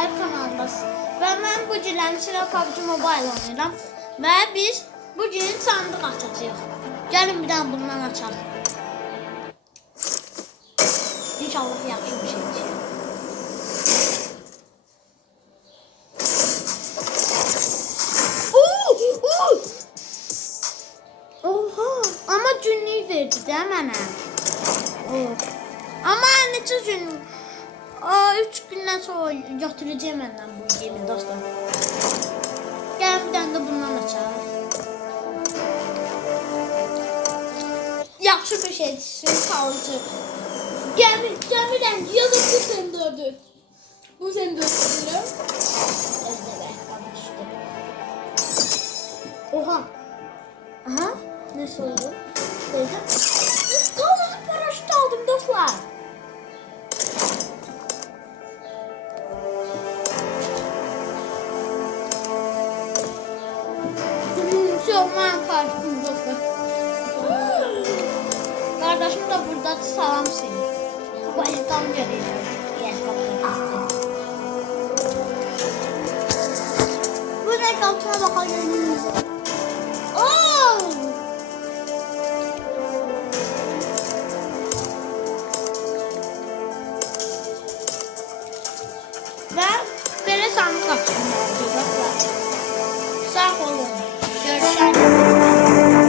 Arkadaşlar kanalındasın. Ve ben bu gün sıra PUBG Mobile oynayıram. Ve biz bugün sandık açacağız. Gelin bir tane bundan açalım. İnşallah yaxşı bir şey oo! Oha! Ama günlük verdi də mənə. Oh. Amma neçə gün? Aa, üç gündən sonra götürəcək məndən bu gemi dostlar. Gəlin bir dənə də bundan açalım. Yaxşı bir şey düşsün, kalıcı. Gəmi, gəmirən ya da bu sən dördü. Bu sən dördü. Oha. Aha, nasıl oldu? Böyle. Manfaatlı dostlar. Kardeşim de burada salam seni. Bu. Ayakkabı. Bu ne kalçına bakalım. Oh! Ve böyle sandık açtım. Bye.